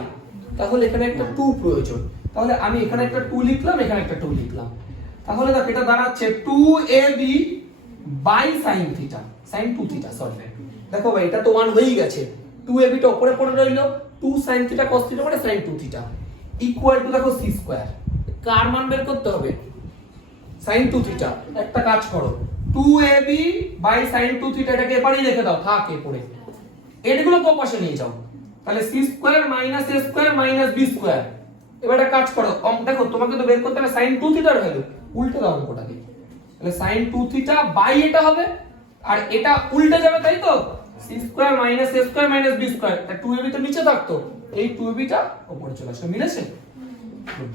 তাহলে এখানে একটা 2 প্রয়োজন, তাহলে আমি এখানে একটা 2 লিখলাম, এখানে একটা 2 লিখলাম, তাহলে দেখো এটা দাঁড়াচ্ছে 2ab by sin theta, sin 2 theta sorry, দেখো ভাই এটা তো 1 হয়েই গেছে, 2ab টা উপরে পড়ে রইলো, 2 sin থিটা cos থিটা মানে sin 2 থিটা ইকুয়াল টু দেখো c স্কয়ার। কার মান বের করতে হবে? sin 2 theta. একটা কাজ করো 2ab বাই sin 2 থিটা এটাকে এপারেই রেখে দাও, থাক এ পড়ে, এগুলো তো পাশে নিয়ে যাও, তাহলে c square minus a square minus b square. এবার একটা কাজ করো, দেখো তোমাকে তো বের করতে হবে sin 2 থিটার ভ্যালু, উল্টে দাও অঙ্কটাকে, তাহলে sin 2 থিটা বাই এটা হবে, আর এটা উল্টে যাবে তাই তো, c square minus a square minus b square, তা 2ab তো নিচে থাকতো, এই 2ab টা উপরে চলে আসবে, মিলেছে? Good.